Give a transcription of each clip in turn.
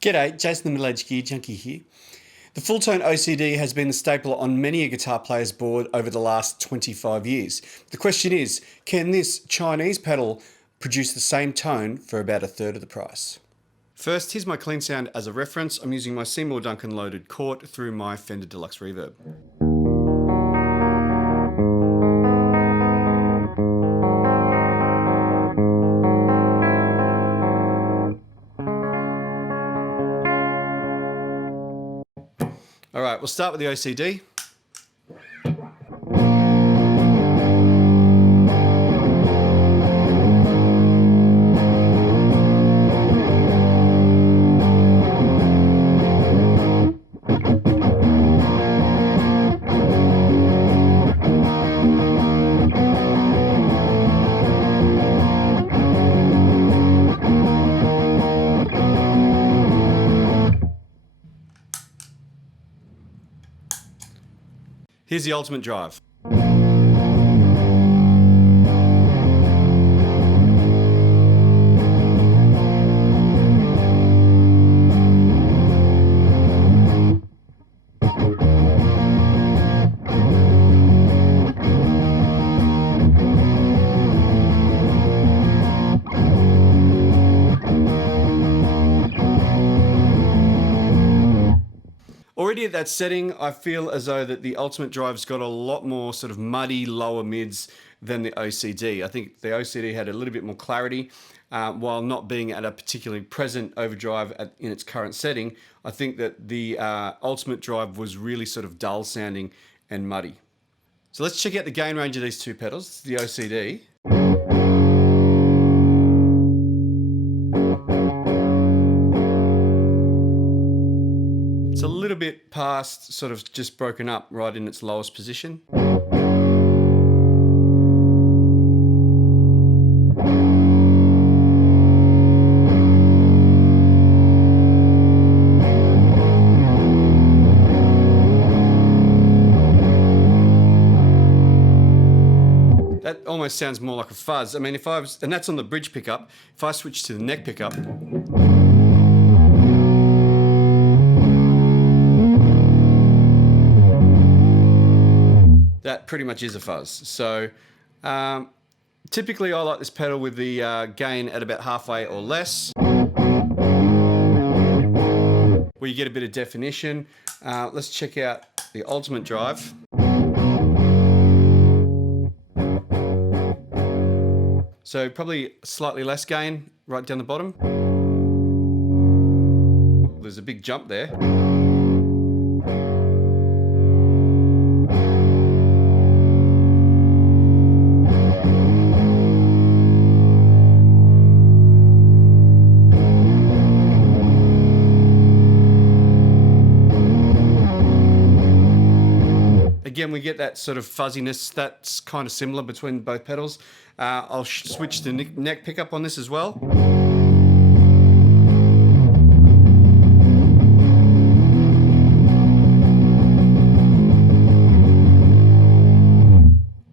G'day, Jason the Middle Age Gear Junkie here. The Fulltone OCD has been the staple on many a guitar player's board over the last 25 years. The question is, can this Chinese pedal produce the same tone for about a third of the price? First, here's my clean sound as a reference. I'm using my Seymour Duncan loaded Court through my Fender Deluxe Reverb. All right, we'll start with the OCD. Here's the Ultimate Drive. Already at that setting, I feel as though that the Ultimate Drive's got a lot more sort of muddy lower mids than the OCD. I think the OCD had a little bit more clarity while not being at a particularly present overdrive in its current setting. I think that the Ultimate Drive was really sort of dull sounding and muddy. So let's check out the gain range of these two pedals. The OCD. It's a little bit past, sort of just broken up right in its lowest position. That almost sounds more like a fuzz. I mean, if I was, and that's on the bridge pickup, if I switch to the neck pickup, that pretty much is a fuzz. So typically I like this pedal with the gain at about halfway or less, where you get a bit of definition. Let's check out the Ultimate Drive. So probably slightly less gain right down the bottom. There's a big jump there. Again, we get that sort of fuzziness that's kind of similar between both pedals. I'll switch to neck pickup on this as well.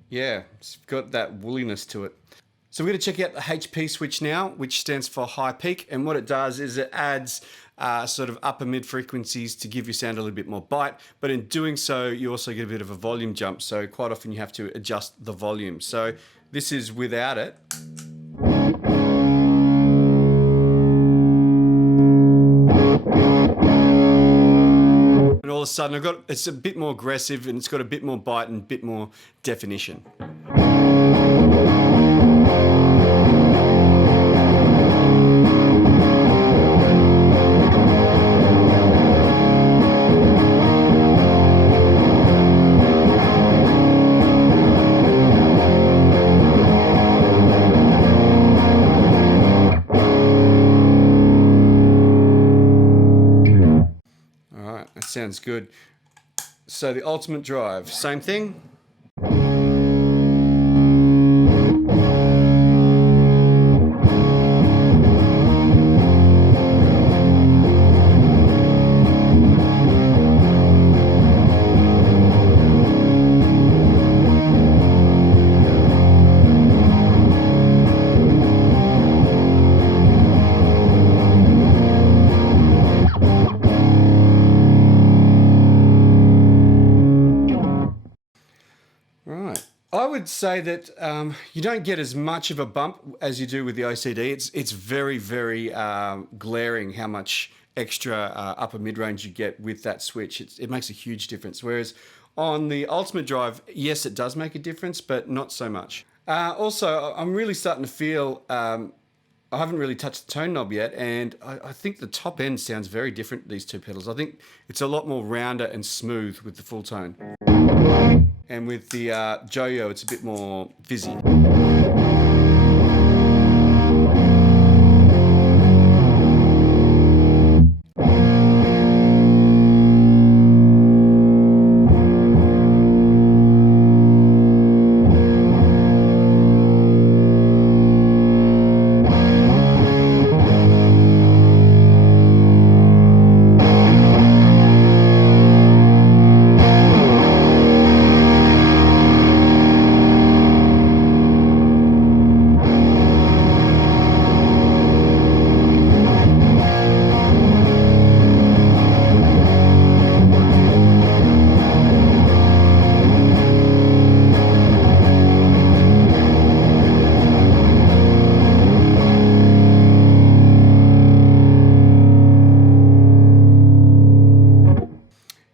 Yeah, it's got that woolliness to it. So we're going to check out the HP switch now, which stands for high peak. And what it does is it adds sort of upper mid frequencies to give your sound a little bit more bite. But in doing so, you also get a bit of a volume jump. So quite often you have to adjust the volume. So this is without it. And all of a sudden it's a bit more aggressive and it's got a bit more bite and a bit more definition. Sounds good. So the Ultimate Drive, same thing. would say that you don't get as much of a bump as you do with the OCD. It's very, very glaring how much extra upper mid-range you get with that switch. It makes a huge difference. Whereas on the Ultimate Drive, yes, it does make a difference, but not so much. Also, I'm really starting to feel, I haven't really touched the tone knob yet, and I think the top end sounds very different, these two pedals. I think it's a lot more rounder and smooth with the Fulltone. And with the Joyo, it's a bit more fizzy.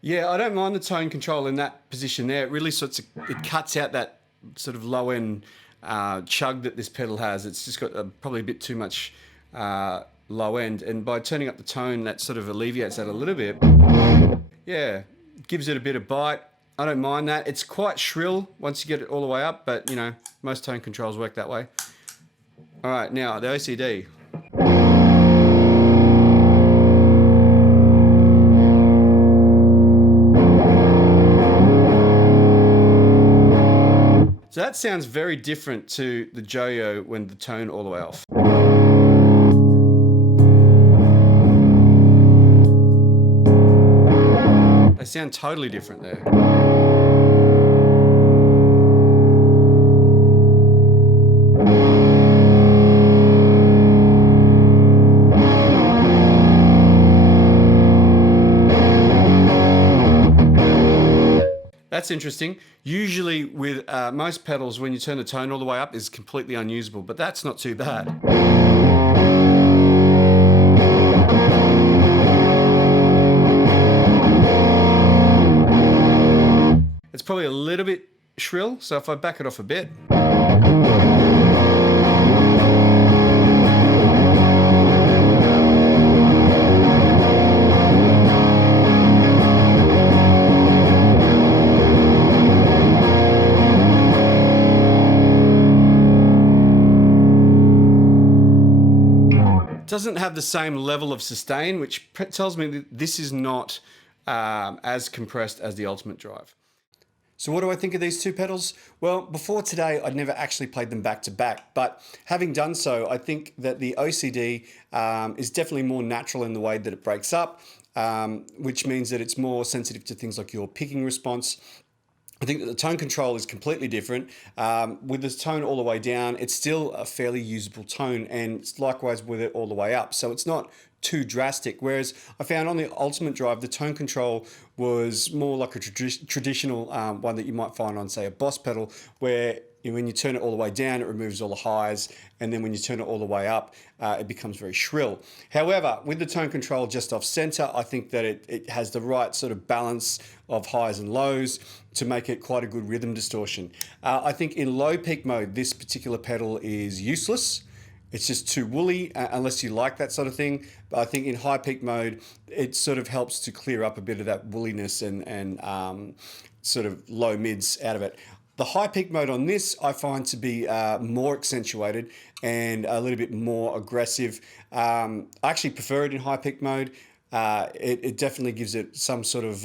Yeah, I don't mind the tone control in that position there. It really it cuts out that sort of low end chug that this pedal has. It's just got probably a bit too much low end, and by turning up the tone, that sort of alleviates that a little bit. Yeah, gives it a bit of bite. I don't mind that. It's quite shrill once you get it all the way up, but you know, most tone controls work that way. All right, now the OCD. So that sounds very different to the Joyo when the tone all the way off. They sound totally different there. That's interesting. Usually with most pedals, when you turn the tone all the way up, is completely unusable, but that's not too bad. It's probably a little bit shrill, so if I back it off a bit. Doesn't have the same level of sustain, which tells me that this is not as compressed as the Ultimate Drive. So what do I think of these two pedals? Well, before today, I'd never actually played them back to back, but having done so, I think that the OCD is definitely more natural in the way that it breaks up, which means that it's more sensitive to things like your picking response. I think that the tone control is completely different. With this tone all the way down, it's still a fairly usable tone, and it's likewise with it all the way up. So it's not too drastic. Whereas I found on the Ultimate Drive, the tone control was more like a traditional one that you might find on, say, a Boss pedal, where when you turn it all the way down, it removes all the highs, and then when you turn it all the way up, it becomes very shrill. However, with the tone control just off center, I think that it has the right sort of balance of highs and lows to make it quite a good rhythm distortion. I think in low peak mode, this particular pedal is useless. It's just too woolly unless you like that sort of thing. But I think in high peak mode, it sort of helps to clear up a bit of that woolliness and sort of low mids out of it. The high peak mode on this I find to be more accentuated and a little bit more aggressive. I actually prefer it in high peak mode. It definitely gives it some sort of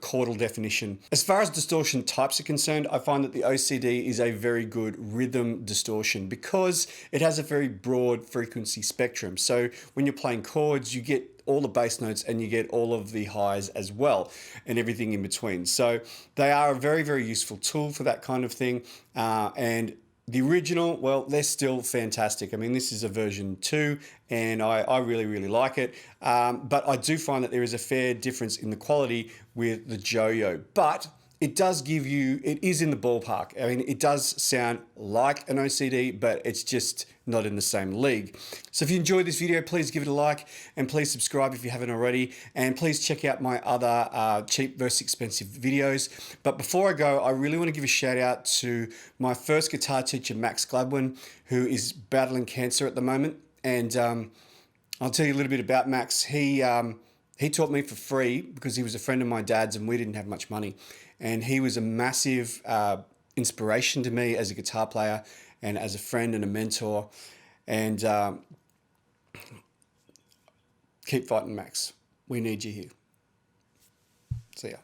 chordal definition. As far as distortion types are concerned, I find that the OCD is a very good rhythm distortion because it has a very broad frequency spectrum. So when you're playing chords, you get all the bass notes and you get all of the highs as well and everything in between. So they are a very, very useful tool for that kind of thing. And the original, well, they're still fantastic. I mean, this is a version 2 and I really, really like it. But I do find that there is a fair difference in the quality with the Joyo. But it does give you, it is in the ballpark. I mean, it does sound like an OCD, but it's just not in the same league. So if you enjoyed this video, please give it a like, and please subscribe if you haven't already, and please check out my other cheap versus expensive videos. But before I go, I really want to give a shout out to my first guitar teacher, Max Gladwin, who is battling cancer at the moment. And I'll tell you a little bit about Max. He taught me for free because he was a friend of my dad's and we didn't have much money. And he was a massive inspiration to me as a guitar player and as a friend and a mentor. And keep fighting, Max. We need you here. See ya.